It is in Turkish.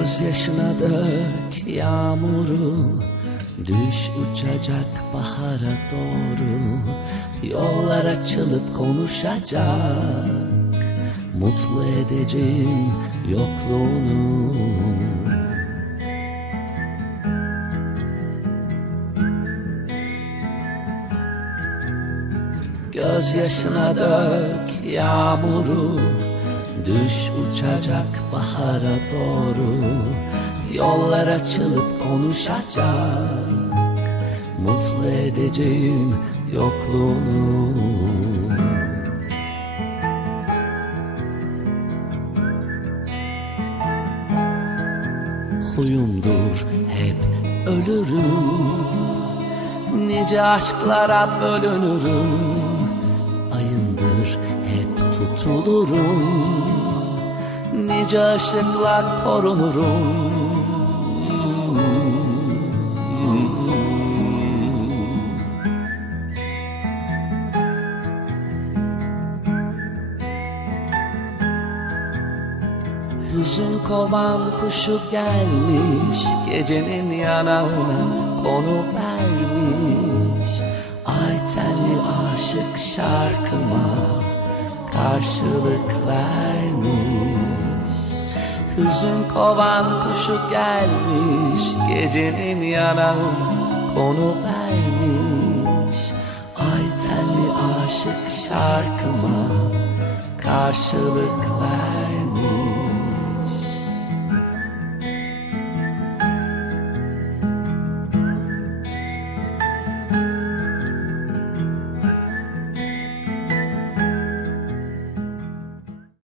Gözyaşına dök yağmuru Düş uçacak bahara doğru. Yollar açılıp konuşacak Mutlu edeceğim yokluğunu. Gözyaşına dök yağmuru Düş uçacak bahara doğru Yollar açılıp konuşacak. Mutlu edeceğim yokluğunu. Huyumdur hep ölürüm. Nice aşklara bölünürüm. Ayındır hep tutulurum Nice ışıkla korunurum. Hüzün kovan kuşu gelmiş Gecenin yanağına konu vermiş. Ay tenli aşık şarkıma Karşılık vermiş Hüzün kovan kuşu gelmiş Gecenin yanağına konu vermiş. Ay tenli aşık şarkıma Karşılık vermiş